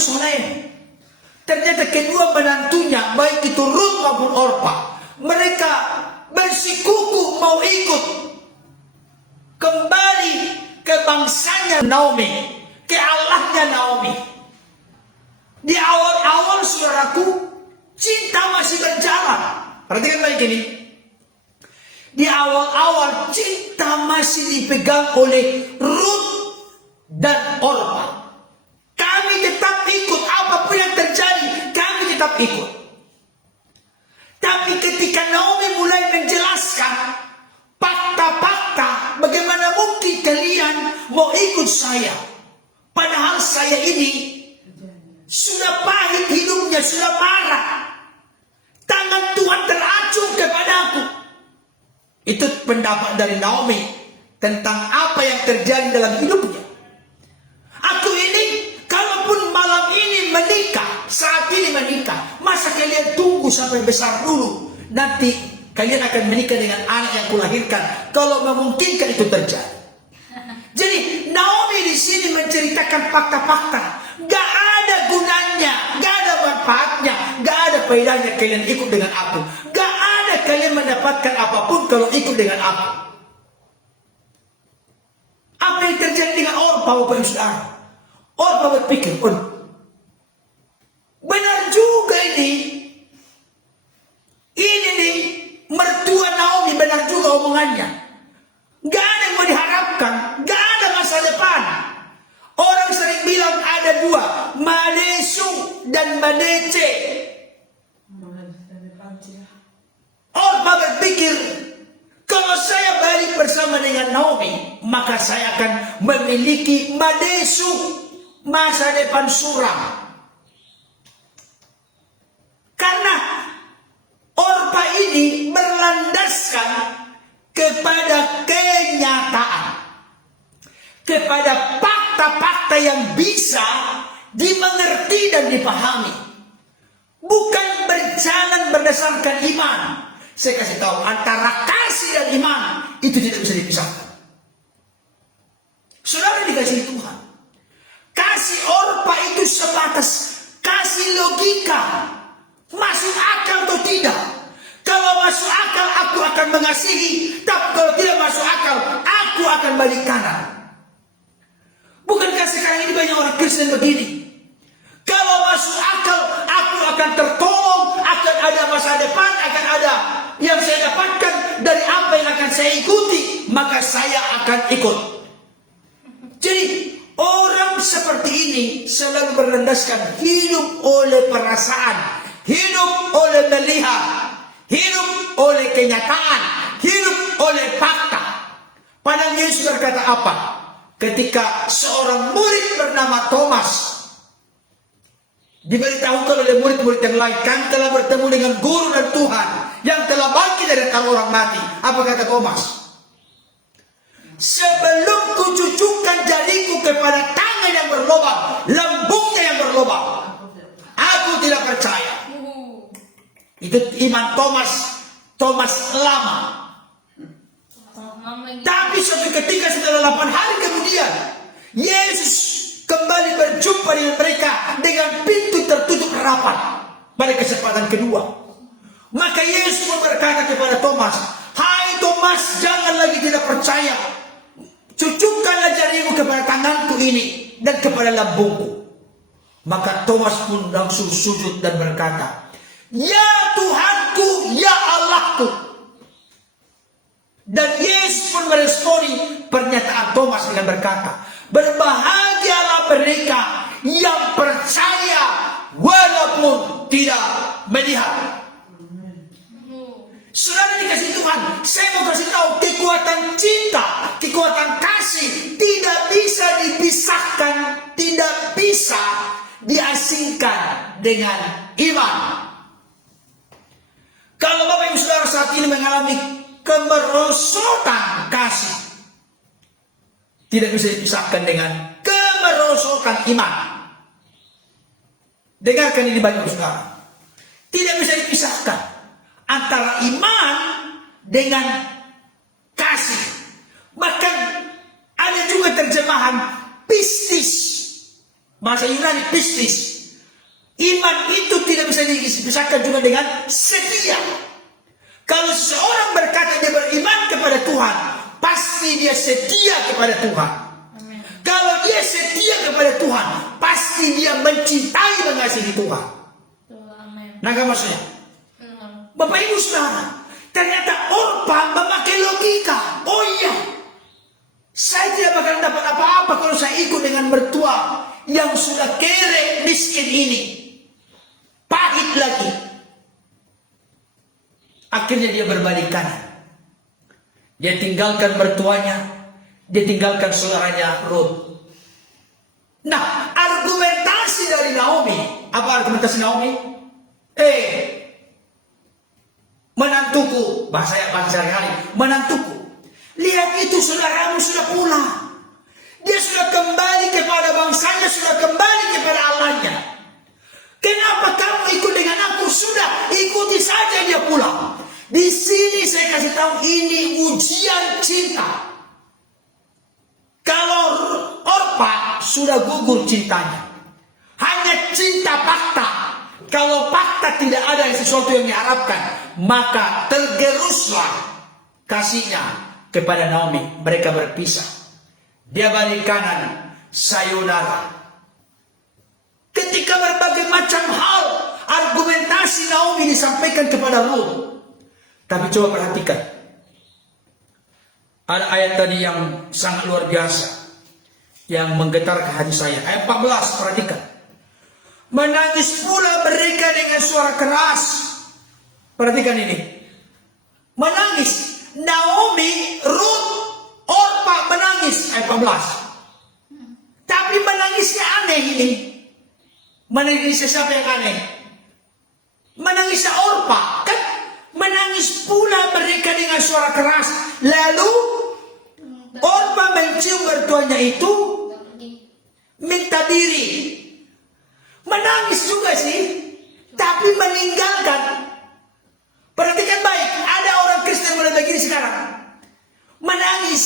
Yerusalem. Ternyata kedua menantunya, baik itu Rut maupun Orpa, mereka bersikukuh mau ikut kembali ke bangsanya Naomi, ke Allahnya Naomi. Di awal-awal saudaraku, cinta masih berjalan. Perhatikan baik ini. Di awal-awal cinta masih dipegang oleh Rut dan Orpa. Kami tetap ikut apapun yang terjadi, kami tetap ikut. Tapi ketika Naomi mulai menjelaskan fakta-fakta, bagaimana mungkin kalian mau ikut saya, padahal saya ini sudah pahit hidupnya, sudah marah. Tangan Tuhan teracung kepadaku. Itu pendapat dari Naomi tentang apa yang terjadi dalam hidupnya. Aku ini, kalaupun malam ini menikah, saat ini menikah, masa kalian tunggu sampai besar dulu? Nanti kalian akan menikah dengan anak yang kulahirkan, kalau memungkinkan itu terjadi. Jadi Naomi di sini menceritakan fakta-fakta. Gak ada gunanya, gak ada manfaatnya, gak ada faedahnya kalian ikut dengan aku. Gak ada kalian mendapatkan apapun kalau ikut dengan aku. Apa yang terjadi dengan Orpa, Bapak Ibu Saudara? Orpa berpikir, benar juga ini. Ini nih, mertua Naomi benar juga omongannya. Gak ada yang mau diharapkan, gak ada masa depan. Orang sering bilang ada dua, Madesu dan Madece. Orpa berpikir, kalau saya balik bersama dengan Naomi, maka saya akan memiliki Madesu, masa depan suram. Karena Orpa ini berlandaskan kepada kenyataan, kepada fakta-fakta yang bisa dimengerti dan dipahami, bukan berjalan berdasarkan iman. Saya kasih tahu, antara kasih dan iman itu tidak bisa dipisahkan. Saudara dikasih Tuhan, kasih Orpa itu sebatas kasih logika, masuk akal atau tidak. Kalau masuk akal aku akan mengasihi, tapi kalau tidak masuk akal aku akan balik kanan. Bukankah sekarang ini banyak orang Kristen begini? Kalau masuk akal, aku akan tertolong, akan ada masa depan, akan ada yang saya dapatkan dari apa yang akan saya ikuti, maka saya akan ikut. Jadi orang seperti ini selalu berlandaskan hidup oleh perasaan, hidup oleh melihat, hidup oleh kenyataan, hidup oleh fakta. Padahal Yesus berkata apa? Ketika seorang murid bernama Thomas diberitahukan oleh murid-murid yang lain, kami telah bertemu dengan Guru dan Tuhan yang telah bangkit dari antara orang mati. Apa kata Thomas? Sebelum kucucukkan jariku kepada tangan yang berlubang, lambungnya yang berlubang, aku tidak percaya. Itu iman Thomas lama. Tapi suatu ketika setelah 8 hari kemudian, Yesus kembali berjumpa dengan mereka dengan pintu tertutup rapat pada kesempatan kedua. Maka Yesus pun berkata kepada Thomas, "Hai Thomas, jangan lagi tidak percaya. Cucukkanlah jarimu kepada tanganku ini dan kepada lambungku." Maka Thomas pun langsung sujud dan berkata, "Ya Tuhanku, ya Allahku." Dan Yesus pun meresponi pernyataan Thomas dengan berkata, "Berbahagialah mereka yang percaya walaupun tidak melihat." Saudara dikasih Tuhan, saya mau kasih tahu, kekuatan cinta, kekuatan kasih tidak bisa dipisahkan, tidak bisa diasingkan dengan iman. Kalau Bapak Ibu Saudara saat ini mengalami kemerosotan kasih, tidak bisa dipisahkan dengan kemerosotan iman. Dengarkan ini Bapak Ibu Saudara, tidak bisa dipisahkan antara iman dengan kasih. Bahkan ada juga terjemahan pistis, bahasa Yunani pistis, Iman itu tidak bisa dipisahkan juga dengan setia. Kalau seseorang berkata dia beriman kepada Tuhan, pasti dia setia kepada Tuhan. Amin. Kalau dia setia kepada Tuhan, pasti dia mencintai mengasihi Tuhan. Amin. Nah, maksudnya, Bapak Ibu Saudara, ternyata Orpa memakai logika. Oh iya, saya tidak bakal dapat apa-apa kalau saya ikut dengan mertua yang sudah kere miskin ini. Pahit lagi. Akhirnya dia berbalik kanan. Dia tinggalkan mertuanya, dia tinggalkan saudaranya Ruth. Nah, argumentasi dari Naomi, apa argumentasi Naomi? Menantuku, bahasa sehari-hari, menantuku. Lihat itu, saudaramu sudah pulang. Dia sudah kembali kepada bangsanya, sudah kembali kepada Allahnya. Kenapa kamu ikut dengan aku? Sudah, ikuti saja dia pulang. Di sini saya kasih tahu, ini ujian cinta. Kalau Orpa sudah gugur cintanya, hanya cinta fakta. Kalau fakta tidak ada sesuatu yang diharapkan, maka tergeruslah kasihnya kepada Naomi. Mereka berpisah. Dia balik kanan, sayonara. Ketika berbagai macam hal argumentasi Naomi disampaikan kepada Ruth. Tapi coba perhatikan. Ada ayat tadi yang sangat luar biasa, yang menggetarkan hati saya. Ayat 14, perhatikan. Menangis pula mereka dengan suara keras. Perhatikan ini. Menangis. Naomi, Ruth, Orpa menangis. Ayat 14. Tapi menangisnya aneh ini. Menangisnya siapa yang aneh? Menangisnya Orpa. Kan menangis pula mereka dengan suara keras. Lalu Orpa mencium mertuanya itu, minta diri. Menangis juga sih, tapi meninggalkan. Perhatikan baik, ada orang Kristen mulai begini sekarang. Menangis,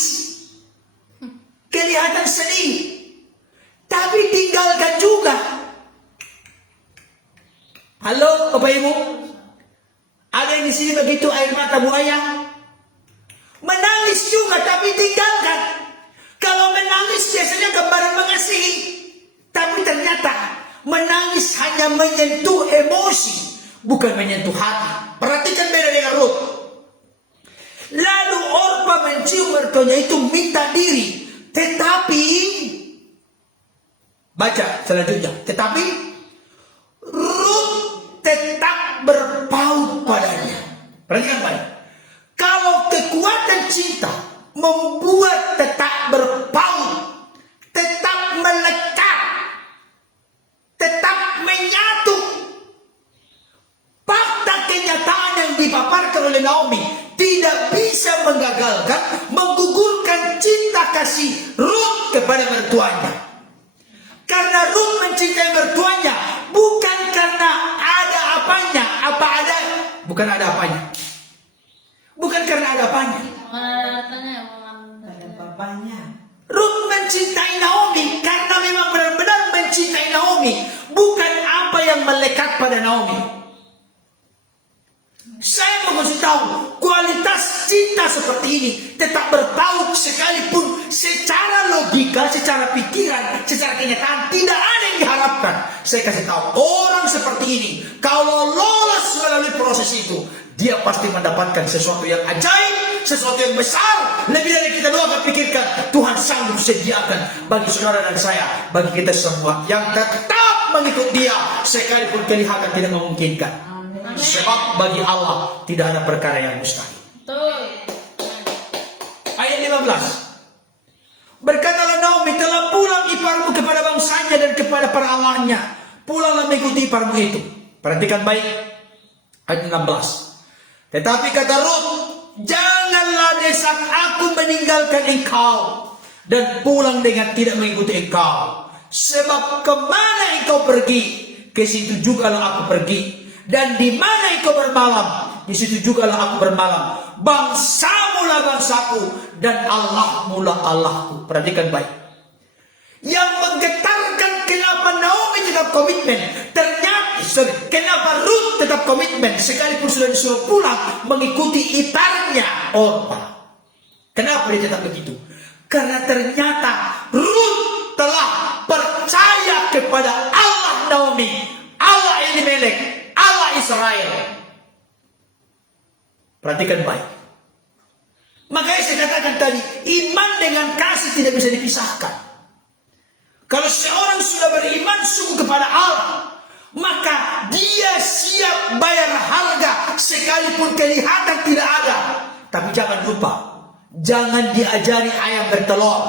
kelihatan sedih, tapi tinggalkan juga. Halo Bapak Ibu, ada yang di sini begitu air mata buaya? Menangis juga tapi tinggalkan. Kalau menangis biasanya gambaran mengasihi, tapi ternyata menangis hanya menyentuh emosi, bukan menyentuh hati. Perhatikan beda dengan Ruth. Lalu Orpa mencium mertuanya itu, minta diri. Tetapi, baca selanjutnya. Tetapi Ruth tetap berpaut padanya. Perhatikan baik. Kalau kekuatan cinta membuat tetap berpaut, tetap melekat, tetap menyatu, fakta kenyataan yang dipaparkan oleh Naomi tidak bisa menggagalkan, menggugurkan cinta kasih Ruth kepada mertuanya. Karena Ruth mencintai mertuanya bukan karena ada apanya, bukan ada apanya. Bukan karena ada apanya. Ada papanya. Ruth mencintai Naomi karena memang benar-benar mencintai Naomi, bukan apa yang melekat pada Naomi. Saya mau kasih tahu, kualitas cinta seperti ini tetap berpaut sekalipun secara logika, secara pikiran, secara kenyataan tidak ada yang diharapkan. Saya kasih tahu, orang seperti ini kalau lolos melalui proses itu, dia pasti mendapatkan sesuatu yang ajaib, sesuatu yang besar, lebih dari kita doakan pikirkan. Tuhan sanggup sediakan bagi saudara dan saya, bagi kita semua yang tetap mengikut dia sekalipun kelihatan tidak memungkinkan. Amin. Sebab bagi Allah tidak ada perkara yang mustahil. Ayat 15. Berkatalah Naomi, telah pulang iparmu kepada bangsanya dan kepada para allahnya. Pulanglah mengikuti iparmu itu. Perhatikan baik ayat 16. Tetapi kata Ruth, janganlah desak aku meninggalkan engkau dan pulang dengan tidak mengikuti engkau. Sebab kemana engkau pergi, ke situ jugalah aku pergi. Dan di mana engkau bermalam, di situ jugalah aku bermalam. Bangsamu lah bangsaku dan Allahmu lah Allahku. Perhatikan baik. Yang menggetarkan kenapa Naomi tetap komitmen, ternyata kenapa Ruth tetap komitmen sekalipun sudah disuruh pulang mengikuti iparnya Orpa? Kenapa dia tetap begitu? Karena ternyata Ruth telah percaya kepada Allah Naomi, Allah Elimelek, Allah Israel. Perhatikan baik. Makanya saya katakan tadi, iman dengan kasih tidak bisa dipisahkan. Kalau seorang sudah beriman sungguh kepada Allah, maka dia siap bayar harga sekalipun kelihatan tidak ada. Tapi jangan lupa, jangan diajari ayam bertelur.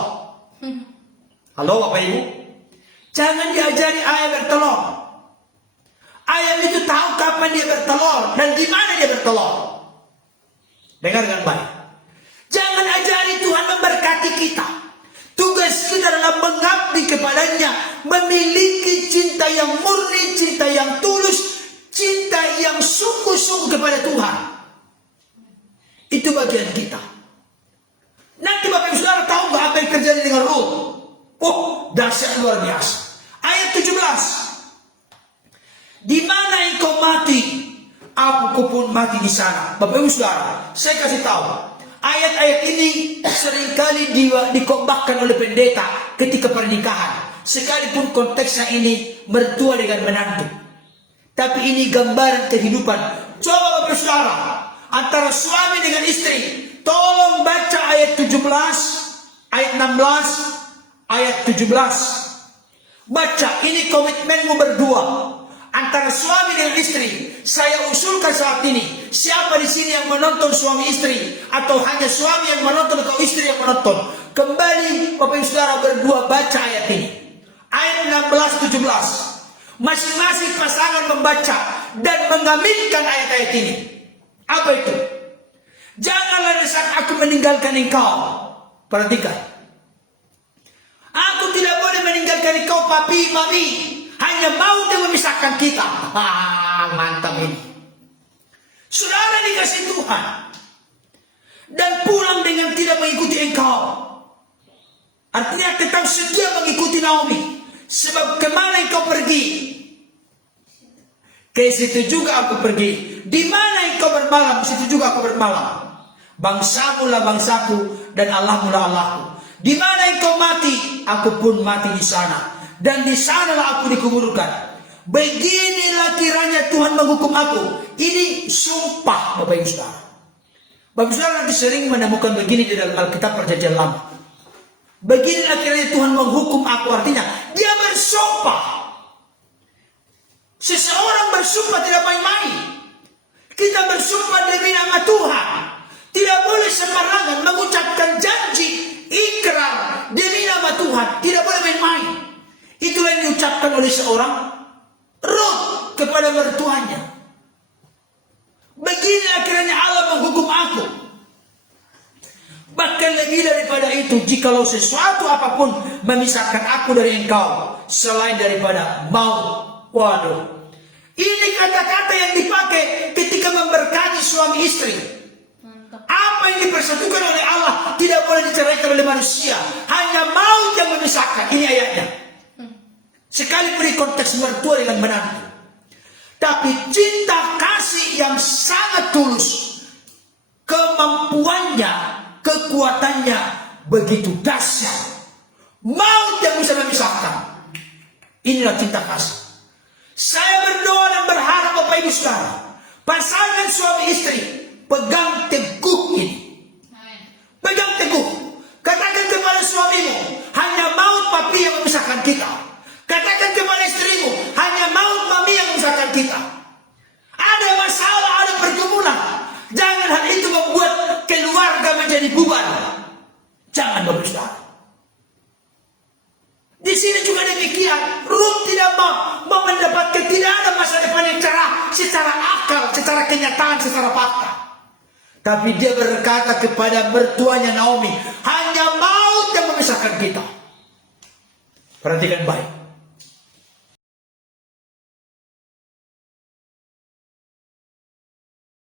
Halo Bapak Ibu? Jangan diajari ayam bertelur. Ayam itu tahu kapan dia bertelur dan di mana dia bertelur. Dengar dengan baik. Jangan ajari Tuhan memberkati kita. Tugas kita adalah mengabdi kepadanya, memiliki cinta yang murni, cinta yang tulus, cinta yang sungguh-sungguh kepada Tuhan. Itu bagian kita. Nanti Bapak Ibu Saudara tahu nggak apa yang terjadi dengan Ruth? Oh, dahsyat luar biasa. Ayat 17. Di mana engkau mati, aku pun mati di sana. Bapak Ibu Saudara, saya kasih tahu. Ayat-ayat ini seringkali dikotbahkan oleh pendeta ketika pernikahan. Sekalipun konteksnya ini mertua dengan menantu. Tapi ini gambaran kehidupan. Coba Bapak Saudara, antara suami dengan istri. Tolong baca ayat 17, ayat 16, ayat 17. Baca, ini komitmenmu berdua. Antara suami dengan istri. Saya usulkan saat ini, siapa di sini yang menonton suami istri, atau hanya suami yang menonton atau istri yang menonton, kembali Bapak Ibu Saudara berdua baca ayat ini. Ayat 16, 17. Masing-masing pasangan membaca dan mengaminkan ayat-ayat ini. Apa itu? Janganlah di saat aku meninggalkan engkau. Perhatikan. Aku tidak boleh meninggalkan engkau, papi, mami. Hanya maut yang memisahkan kita. Mantap ini. Saudara dikasih Tuhan. Dan pulang dengan tidak mengikuti engkau. Artinya tetap setia mengikuti Naomi. Sebab kemana engkau pergi, ke situ juga aku pergi. Di mana engkau bermalam, situ juga aku bermalam. Bangsamu lah bangsaku, dan Allahmu lah Allahku. Di mana engkau mati, aku pun mati di sana. Dan di sanalah aku dikuburkan. Beginilah kiranya Tuhan menghukum aku. Ini sumpah Bapak Ibu Saudara. Bapak Ibu Saudara nanti sering menemukan begini di dalam Alkitab Perjanjian Lama. Beginilah kiranya Tuhan menghukum aku. Artinya dia bersumpah. Seseorang bersumpah tidak main-main. Kita bersumpah demi nama Tuhan. Tidak boleh sembarangan mengucapkan janji, ikrar demi nama Tuhan. Tidak boleh main-main. Itulah yang diucapkan oleh seorang Ruth kepada mertuanya. Beginilah kiranya Allah menghukum aku. Bahkan lebih daripada itu, jikalau sesuatu apapun memisahkan aku dari engkau, selain daripada maut. Waduh. Ini kata-kata yang dipakai ketika memberkati suami istri. Apa yang dipersatukan oleh Allah tidak boleh diceraikan oleh manusia. Hanya maut yang memisahkan. Ini ayatnya. Sekalipun di konteks mertua dengan menantu. Tapi cinta kasih yang sangat tulus. Kemampuannya, kekuatannya begitu dahsyat. Maut yang bisa memisahkan. Inilah cinta kasih. Saya berdoa dan berharap Bapak Ibu Saudara, pasangan suami istri, pegang teguh ini. Pegang teguh. Katakan kepada suamimu, hanya maut papi yang memisahkan kita. Katakan kepada istrimu, hanya maut mami yang memisahkan kita. Ada masalah, ada pergumulan. Jangan hal itu membuat keluarga menjadi bubar. Jangan Bapak Saudara. Di sini juga demikian. Ruth tidak mau mendapatkan, tidak ada masa depan yang cerah secara akal, secara kenyataan, secara fakta. Tapi dia berkata kepada mertuanya Naomi, hanya maut yang memisahkan kita. Perhatikan baik.